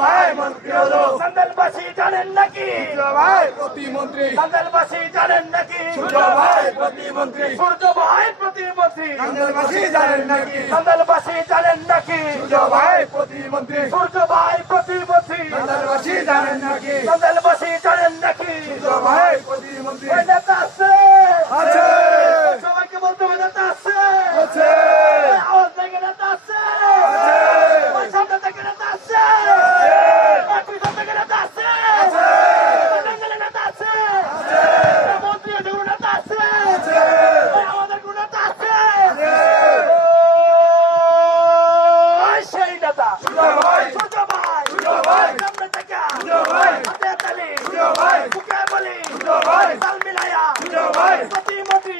ভাই মন্ত্রী হলো নান্দাইলবাসী জানেন নাকি ভাই প্রতিমন্ত্রী নান্দাইলবাসী জানেন নাকি ভাই প্রতিমন্ত্রী সূর্য ভাই প্রতিমন্ত্রী নান্দাইলবাসী জানেন নাকি নান্দাইলবাসী জানেন নাকি ভাই প্রতিমন্ত্রী সূর্য ভাই প্রতিমন্ত্রী নান্দাইলবাসী জানেন নাকি নান্দাইলবাসী জানেন নাকি ভাই প্রতিমন্ত্রী ওই নেতা আছে আছে সবাইকে বলতে হবে নেতা আছে আছে আওয়াজ থেকে নেতা আছে ওই সামনে থেকে নেতা আছে ওই পিছন থেকে নেতা আছে টাঙ্গাইলে নেতা আছে মন্ত্রী যেগুলো নেতা আছে ওই আমাদের কোনো নেতা আছে ওই সেই নেতা ভাই ছোট ভাই ভাই সামনে থেকে ভাই হাতে তালি ভাই বুকে বলি ভাই তাল মিলায়া ভাই প্রতিমন্ত্রী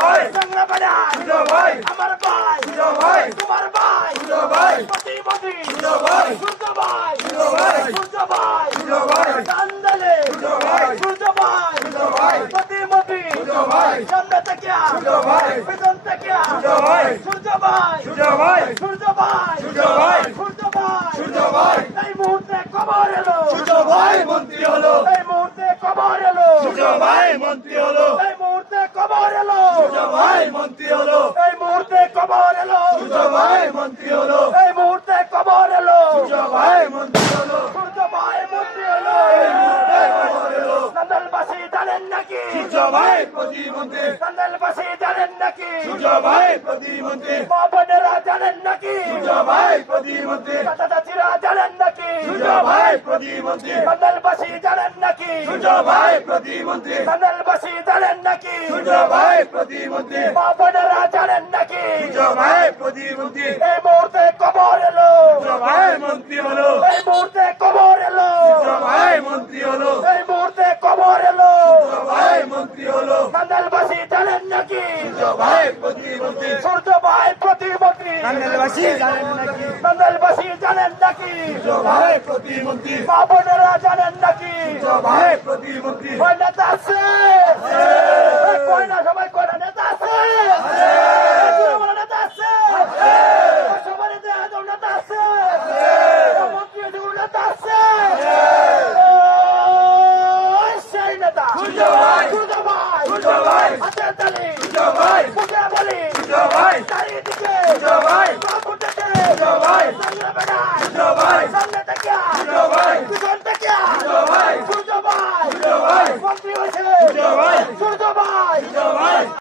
ভাই সংগ্রাম বাজার ভাই আমার ভাই ভাই তোমার ভাই ভাই প্রতিমন্ত্রী ভাই সূর্য ভাই ভাই সূর্য ভাই ভাই কান্দালে ভাই সূর্য ভাই ভাই প্রতিমন্ত্রী ভাই সামনে থেকে ভাই পিছন থেকে ভাই সূর্য ভাই ভাই সূর্য ভাই ভাই সূর্য ভাই ভাই এই মুহূর্তে খবর এলো ভাই মন্ত্রী হলো এই মুহূর্তে খবর এলো ভাই মন্ত্রী হলো এই মুহূর্তে খবর এলো ভাই মন্ত্রী হলো এই মুহূর্তে খবর এলো ভাই মন্ত্রী হলো এই মুহূর্তে খবর এলো ভাই মন্ত্রী হলো সূর্য ভাই মন্ত্রী হলো নান্দাইলবাসী জানেন নাকি ভাই প্রতিমন্ত্রী নান্দাইলবাসী জানেন নাকি ভাই প্রতিমন্ত্রী মা বোনেরা জানেন নাকি ভাই প্রতিমন্ত্রী চাচা চাচিরা জানেন নাকি ভাই প্রতিমন্ত্রী নান্দাইলবাসী জানেন নাকি ভাই প্রতিমন্ত্রী নান্দাইলবাসী জানেন নাকি ভাই প্রতিমন্ত্রী মা বোনেরা জানেন নাকি ভাই প্রতিমন্ত্রী এই মুহূর্তে খবর এলো ভাই মন্ত্রী হলো এই মুহূর্তে খবর এলো ভাই মন্ত্রী হলো এই মুহূর্তে খবর এলো ভাই মন্ত্রী হলো নান্দাইলবাসী জানেন নাকি ভাই প্রতিমন্ত্রী সূর্য ভাই প্রতিমন্ত্রী নান্দাইলবাসী জানেন নাকি নান্দাইলবাসী জানেন নাকি ভাই প্রতিমন্ত্রী মা বোনেরা জানেন নাকি ভাই প্রতিমন্ত্রী ওই নেতা আছে ওই কয় নেতা